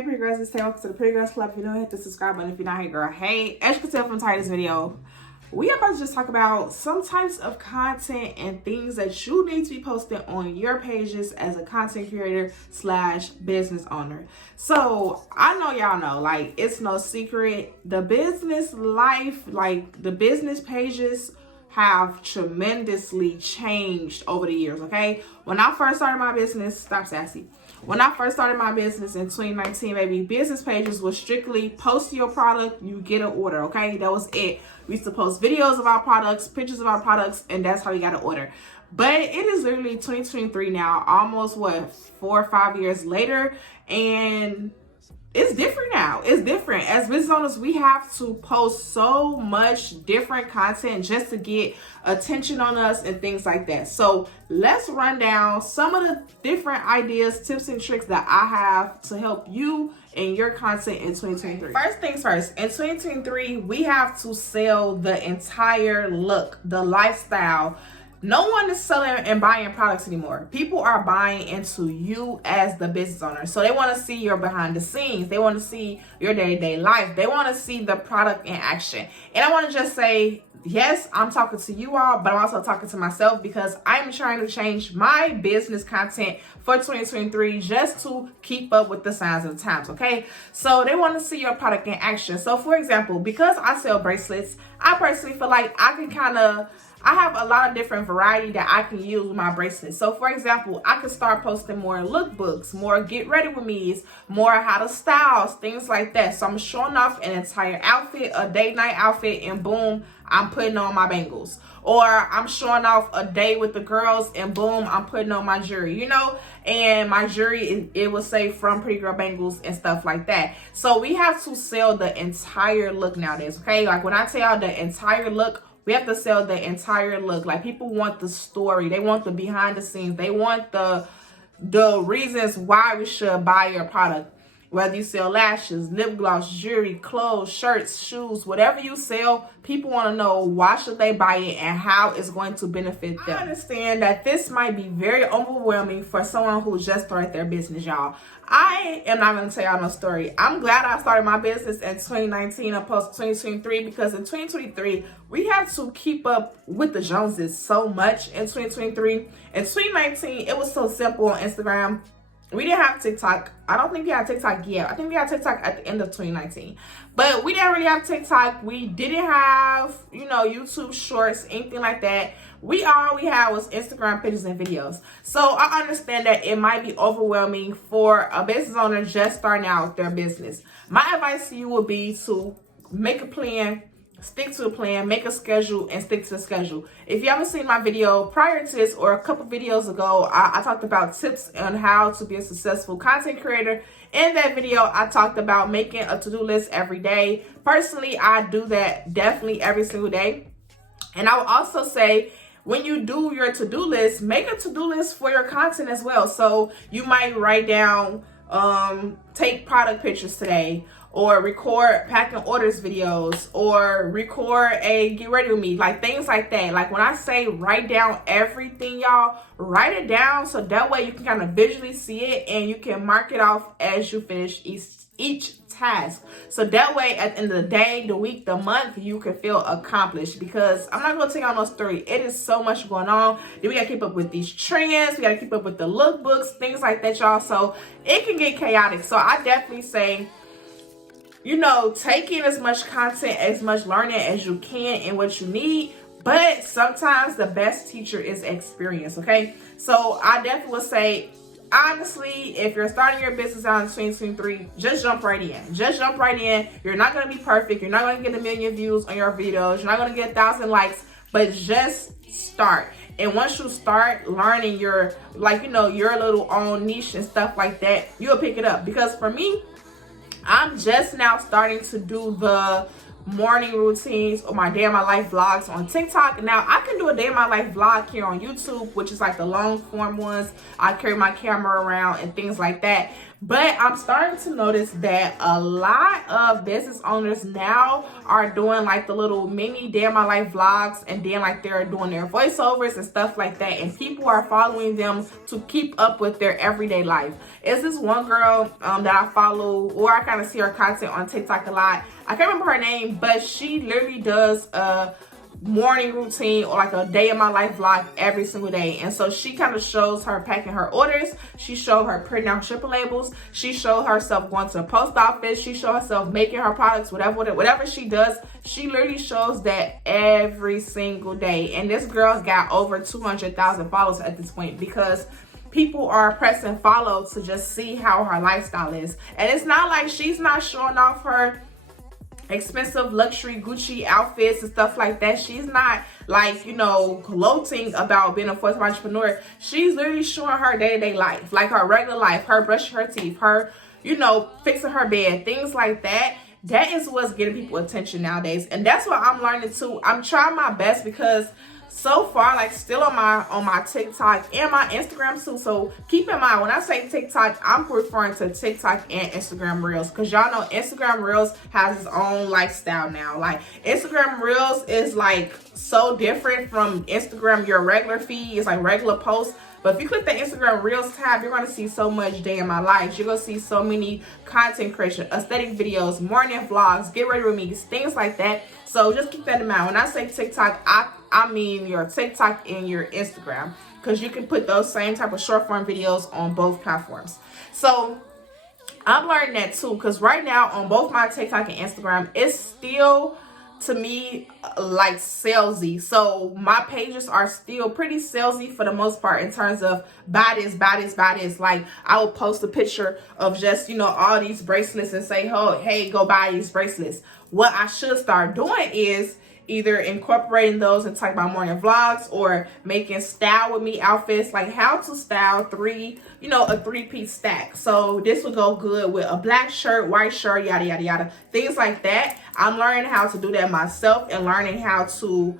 Hey pretty girls, it's Tay. Welcome to the Pretty Girls Club. If you know, hit the subscribe button. If you're not, hey girl, hey. As you can tell from the title of this video, we are about to just talk about some types of content and things that you need to be posting on your pages as a content creator slash business owner. So I know y'all know, like, it's no secret, the business life, like the business pages have tremendously changed over the years. Okay, when I first started my business, stop sassy. When I first started my business in 2019, baby, business pages was strictly post your product, you get an order. Okay, that was it. We used to post videos of our products, pictures of our products, and that's how you got an order. But it is literally 2023 now, almost 4 or 5 years later, and it's different now. It's different. As business owners, we have to post so much different content just to get attention on us and things like that. So let's run down some of the different ideas, tips, and tricks that I have to help you in your content in 2023. First things first, in 2023, we have to sell the entire look, the lifestyle. No one is selling and buying products anymore. People are buying into you as the business owner. So they want to see your behind the scenes. They want to see your day-to-day life. They want to see the product in action. And I want to just say, yes, I'm talking to you all, but I'm also talking to myself because I'm trying to change my business content for 2023 just to keep up with the signs of the times, okay? So they want to see your product in action. So for example, because I sell bracelets, I personally feel like I have a lot of different variety that I can use with my bracelets. So for example, I could start posting more lookbooks, more get ready with me's, more how to style, things like that. So I'm showing off an entire outfit, a day night outfit, and boom, I'm putting on my bangles. Or I'm showing off a day with the girls and boom, I'm putting on my jewelry, you know? And my jewelry, it will say from Pretty Girl Bangles and stuff like that. So we have to sell the entire look nowadays, okay? Like when I tell y'all the entire look, we have to sell the entire look. Like people want the story. They want the behind the scenes. They want the reasons why we should buy your product. Whether you sell lashes, lip gloss, jewelry, clothes, shirts, shoes, whatever you sell, people want to know why should they buy it and how it's going to benefit them. I understand that this might be very overwhelming for someone who just started their business, y'all. I am not going to tell y'all no story. I'm glad I started my business in 2019 opposed to 2023 because in 2023, we have to keep up with the Joneses so much in 2023. In 2019, it was so simple on Instagram. We didn't have TikTok. I don't think we had TikTok yet. I think we had TikTok at the end of 2019. But we didn't really have TikTok. We didn't have, YouTube shorts, anything like that. All we had was Instagram pictures and videos. So I understand that it might be overwhelming for a business owner just starting out with their business. My advice to you would be to make a plan, stick to a plan, make a schedule, and stick to the schedule. If you haven't seen my video prior to this or a couple videos ago, I talked about tips on how to be a successful content creator. In that video, I talked about making a to-do list every day. Personally, I do that definitely every single day. And I will also say, when you do your to-do list, make a to-do list for your content as well. So you might write down, take product pictures today, or record packing orders videos, or record a get ready with me, like things like that. Like when I say write down everything, y'all, write it down so that way you can kind of visually see it and you can mark it off as you finish each task. So that way at the end of the day, the week, the month, you can feel accomplished. Because I'm not gonna tell y'all no story. It is so much going on. Then we gotta keep up with these trends. We gotta keep up with the lookbooks, things like that, y'all. So it can get chaotic. So I definitely say, take in as much content, as much learning as you can and what you need. But sometimes the best teacher is experience, okay? So I definitely would say, honestly, if you're starting your business out in 2023, just jump right in. Just jump right in. You're not going to be perfect. You're not going to get 1 million views on your videos. You're not going to get 1,000 likes, but just start. And once you start learning your little own niche and stuff like that, you'll pick it up. Because for me, I'm just now starting to do the morning routines or my day of my life vlogs on TikTok. Now I can do a day of my life vlog here on YouTube, which is like the long form ones. I carry my camera around and things like that. But I'm starting to notice that a lot of business owners now are doing like the little mini day of my life vlogs, and then like they're doing their voiceovers and stuff like that, and people are following them to keep up with their everyday life. It's this one girl that I follow, or I kind of see her content on TikTok a lot. I can't remember her name, but she literally does a morning routine or like a day of my life vlog every single day. And so she kind of shows her packing her orders, she showed her printing out shipping labels, she showed herself going to the post office, she showed herself making her products, whatever she does. She literally shows that every single day. And this girl's got over 200,000 followers at this point, because people are pressing follow to just see how her lifestyle is. And it's not like she's not showing off her expensive luxury Gucci outfits and stuff like that. She's not like, you know, gloating about being a full-time entrepreneur. She's literally showing her day-to-day life, like her regular life, her brushing her teeth, her, you know, fixing her bed, things like that. That is what's getting people attention nowadays. And that's what I'm learning too. I'm trying my best, because so far, like, still on my TikTok and my Instagram too. So keep in mind, when I say TikTok, I'm referring to TikTok and Instagram Reels, because y'all know Instagram Reels has its own lifestyle now. Like, Instagram Reels is like so different from Instagram, your regular feed. It's like regular posts. But if you click the Instagram Reels tab, you're going to see so much day in my life. You're going to see so many content creation, aesthetic videos, morning vlogs, get ready with me, things like that. So just keep that in mind. When I say TikTok, I mean your TikTok and your Instagram, because you can put those same type of short form videos on both platforms. So I'm learning that too, because right now on both my TikTok and Instagram, it's still, to me, like salesy. So my pages are still pretty salesy for the most part, in terms of buy this, buy this, buy this. Like, I will post a picture of just, you know, all these bracelets and say, oh, hey, go buy these bracelets. What I should start doing is either incorporating those into like my morning vlogs, or making style with me outfits, like how to style a 3-piece stack. So this would go good with a black shirt, white shirt, yada yada yada, things like that. I'm learning how to do that myself, and learning how to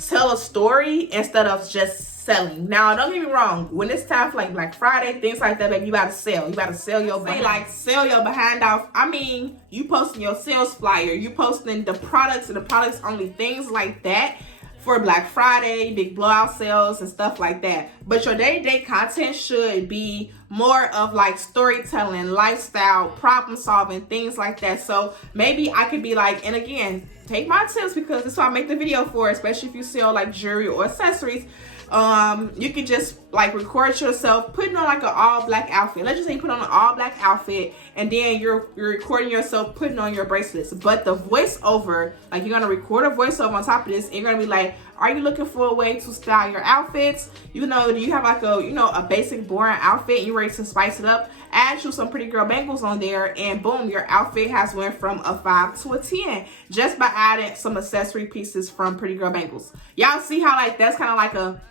tell a story instead of just selling. Now, don't get me wrong, when it's time for like Black Friday, things like that, baby, you gotta sell. You gotta sell your behind. Like, sell your behind off. I mean, you posting your sales flyer, you posting the products and the products only, things like that for Black Friday, big blowout sales and stuff like that. But your day-to-day content should be more of like storytelling, lifestyle, problem solving, things like that. So maybe I could be like, and again, take my tips, because this is what I make the video for, especially if you sell like jewelry or accessories. You can just like record yourself putting on like an all black outfit. Let's just say you put on an all black outfit, and then you're recording yourself putting on your bracelets. But the voiceover, like, you're gonna record a voiceover on top of this, and you're gonna be like, are you looking for a way to style your outfits? You know, you have like a basic boring outfit and you're ready to spice it up. Add you some pretty girl bangles on there, and boom, your outfit has went from a 5 to a 10 just by adding some accessory pieces from Pretty Girl Bangles. Y'all see how like that's kind of like a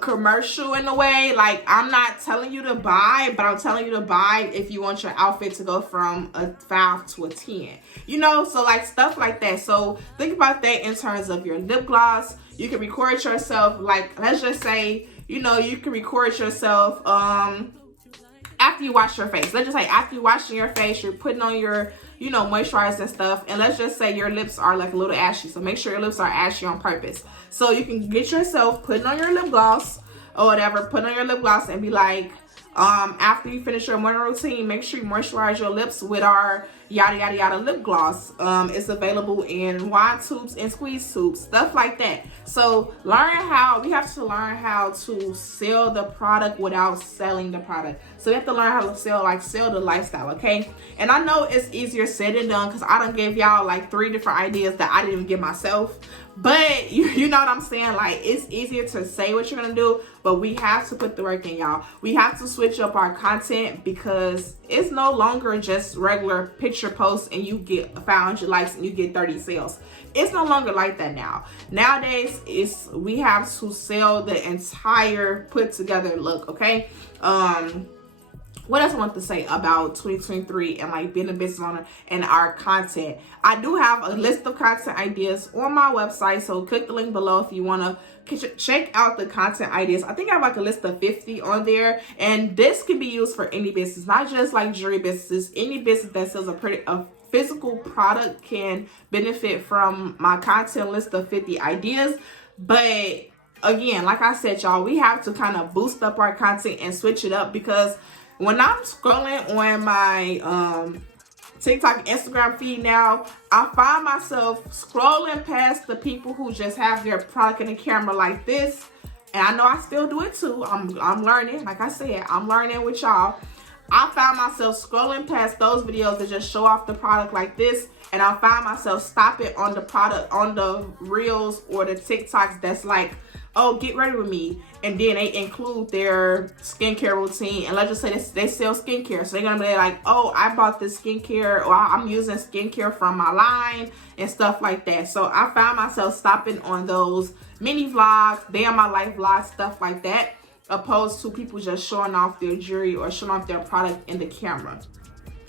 commercial in a way? Like, I'm not telling you to buy, but I'm telling you to buy if you want your outfit to go from a 5 to a 10, you know? So like stuff like that. So think about that in terms of your lip gloss. You can record yourself, like, let's just say, you know, you can record yourself after you wash your face. Let's just say after you washing your face, you're putting on your, you know, moisturizer and stuff, and let's just say your lips are like a little ashy. So make sure your lips are ashy on purpose. So you can get yourself putting on your lip gloss or whatever, put on your lip gloss and be like, after you finish your morning routine, make sure you moisturize your lips with our yada yada yada lip gloss. It's available in wide tubes and squeeze tubes, stuff like that. So we have to learn how to sell the product without selling the product. So we have to learn how to sell the lifestyle, okay? And I know it's easier said than done, because I done gave y'all like 3 different ideas that I didn't even give myself. But you know what I'm saying? Like, it's easier to say what you're gonna do, but we have to put the work in, y'all. We have to switch up our content, because it's no longer just regular picture posts and you get 500 likes and you get 30 sales. It's no longer like that now. Nowadays, we have to sell the entire put together look, okay? what else I want to say about 2023 and like being a business owner and our content. I do have a list of content ideas on my website, so click the link below if you want to check out the content ideas. I think I have like a list of 50 on there, and this can be used for any business, not just like jewelry businesses. Any business that sells a physical product can benefit from my content list of 50 ideas. But again, like I said, y'all, we have to kind of boost up our content and switch it up, because when I'm scrolling on my TikTok, Instagram feed now, I find myself scrolling past the people who just have their product in the camera like this. And I know I still do it too. I'm learning. Like I said, I'm learning with y'all. I found myself scrolling past those videos that just show off the product like this, and I find myself stopping on the product, on the reels or the TikToks that's like, oh, get ready with me, and then they include their skincare routine. And let's just say they sell skincare, so they're gonna be like, oh, I bought this skincare, or I'm using skincare from my line and stuff like that. So I found myself stopping on those mini vlogs, day of my life vlogs, stuff like that, opposed to people just showing off their jewelry or showing off their product in the camera.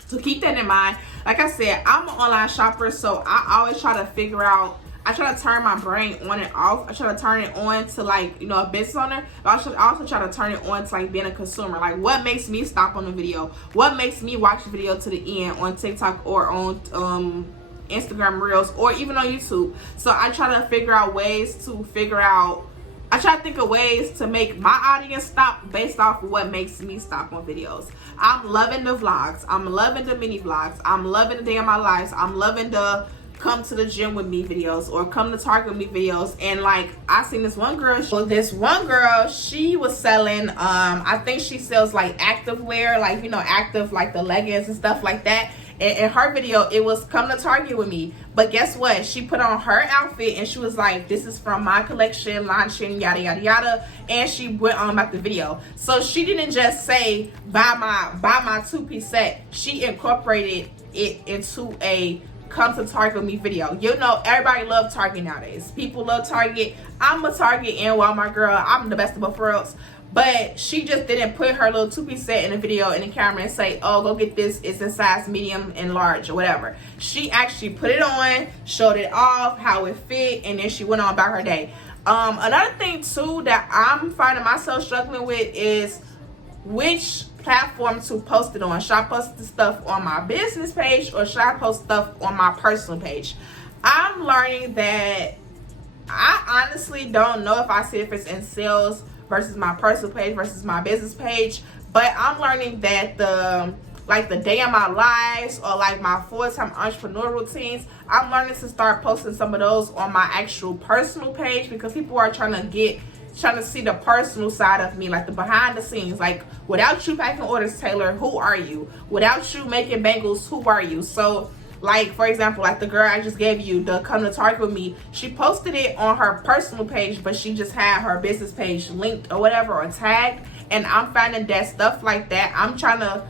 So keep that in mind. Like I said, I'm an online shopper, so I always try to figure out, I try to turn my brain on and off. I try to turn it on to like, you know, a business owner, but I also try to turn it on to like being a consumer. Like, what makes me stop on the video? What makes me watch the video to the end on TikTok or on Instagram Reels or even on YouTube? So I try to figure out ways to I try to think of ways to make my audience stop based off of what makes me stop on videos. I'm loving the vlogs. I'm loving the mini vlogs. I'm loving the day of my life. I'm loving the come to the gym with me videos or come to Target with me videos. And like, I seen this one girl, she was selling, I think she sells like active wear, like, you know, active, like the leggings and stuff like that. And in her video, it was come to Target with me. But guess what? She put on her outfit and she was like, this is from my collection, launching, yada, yada, yada. And she went on about the video. So she didn't just say, buy my two-piece set. She incorporated it into a come to Target with me video. You know, everybody loves Target nowadays. People love Target. I'm a Target and Walmart girl. I'm the best of both worlds. But she just didn't put her little two-piece set in the video in the camera and say, oh, go get this, it's in size medium and large or whatever. She actually put it on, showed it off, how it fit, and then she went on about her day. Another thing too that I'm finding myself struggling with is which platform to post it on. Should I post the stuff on my business page or should I post stuff on my personal page? I'm learning that I honestly don't know if I see if it's in sales versus my personal page versus my business page, but I'm learning that the day of my lives or like my full-time entrepreneur routines, I'm learning to start posting some of those on my actual personal page, because people are trying to see the personal side of me, like the behind the scenes. Like, without you packing orders, Taylor, who are you? Without you making bangles, who are you? So like, for example, like the girl I just gave you, the come to Target with me, she posted it on her personal page, but she just had her business page linked or whatever or tagged. And I'm finding that stuff like that, I'm trying to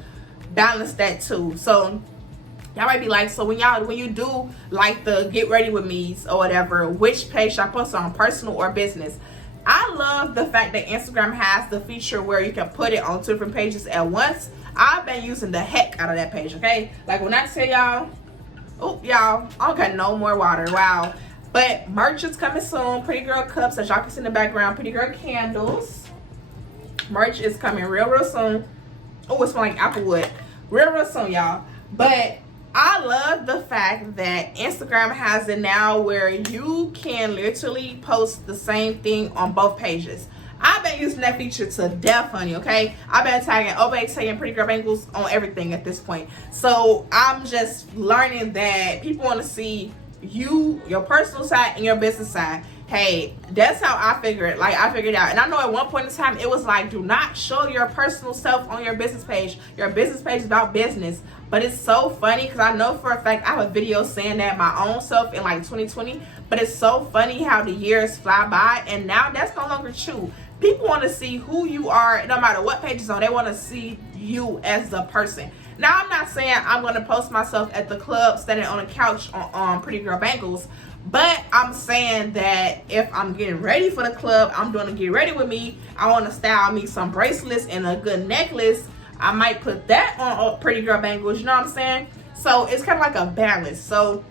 balance that too. So y'all might be like, so when you do like the get ready with me's or whatever, which page should I post on, personal or business? I love the fact that Instagram has the feature where you can put it on two different pages at once. I've been using the heck out of that page, okay? Like, when I tell y'all, oh, y'all, I don't got no more water, wow. But merch is coming soon. Pretty Girl cups, as y'all can see in the background. Pretty Girl candles. Merch is coming real soon. Oh, it smells like applewood. Real soon, y'all. But I love the fact that Instagram has it now where you can literally post the same thing on both pages. I've been using that feature to death, honey, okay? I've been tagging tagging Pretty Girl Bangles on everything at this point. So I'm just learning that people want to see you, your personal side and your business side. Hey, that's how I figure it. Like, I figured it out. And I know at one point in time, it was like, do not show your personal self on your business page. Your business page is about business. But it's so funny because I know for a fact I have a video saying that my own self in like 2020. But it's so funny how the years fly by. And now that's no longer true. People want to see who you are, no matter what page is on. They want to see you as the person. Now, I'm not saying I'm going to post myself at the club standing on a couch on Pretty Girl Bangles. But I'm saying that if I'm getting ready for the club, I'm doing to get ready with me. I want to style me some bracelets and a good necklace. I might put that on Pretty Girl Bangles, you know what I'm saying? So it's kind of like a balance. So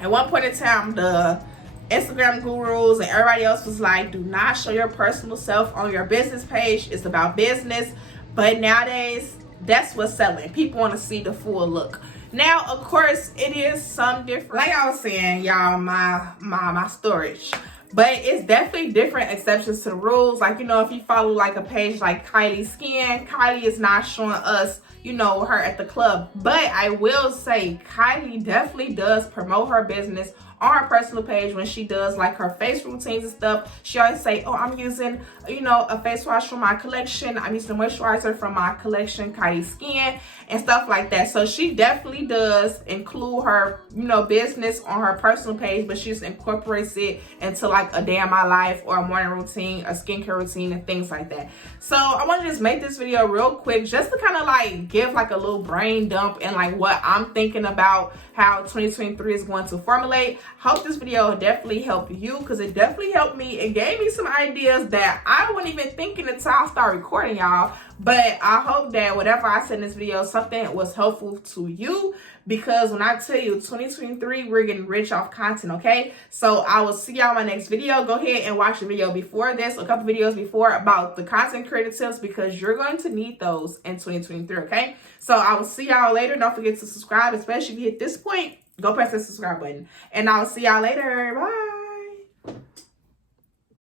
at one point in time, the Instagram gurus and everybody else was like, do not show your personal self on your business page. It's about business. But nowadays, that's what's selling. People want to see the full look. Now, of course, it is some different. Like I was saying, y'all, my storage. But it's definitely different exceptions to the rules. Like, you know, if you follow like a page like Kylie Skin, Kylie is not showing us, you know, her at the club. But I will say Kylie definitely does promote her business on her personal page when she does like her face routines and stuff. She always say, oh, I'm using, you know, a face wash from my collection. I'm using a moisturizer from my collection, Kylie Skin, and stuff like that. So she definitely does include her, you know, business on her personal page, but she just incorporates it into like a day in my life or a morning routine, a skincare routine, and things like that. So I want to just make this video real quick just to kind of like give like a little brain dump and like what I'm thinking about how 2023 is going to formulate. Hope this video definitely helped you, because it definitely helped me. It gave me some ideas that I wasn't even thinking until I started recording, y'all. But I hope that whatever I said in this video, something was helpful to you, because when I tell you 2023, we're getting rich off content, okay? So I will see y'all in my next video. Go ahead and watch the video before this, a couple videos before, about the content creator tips, because you're going to need those in 2023, okay? So I will see y'all later. Don't forget to subscribe, especially if you hit this point. Go press the subscribe button. And I'll see y'all later. Bye.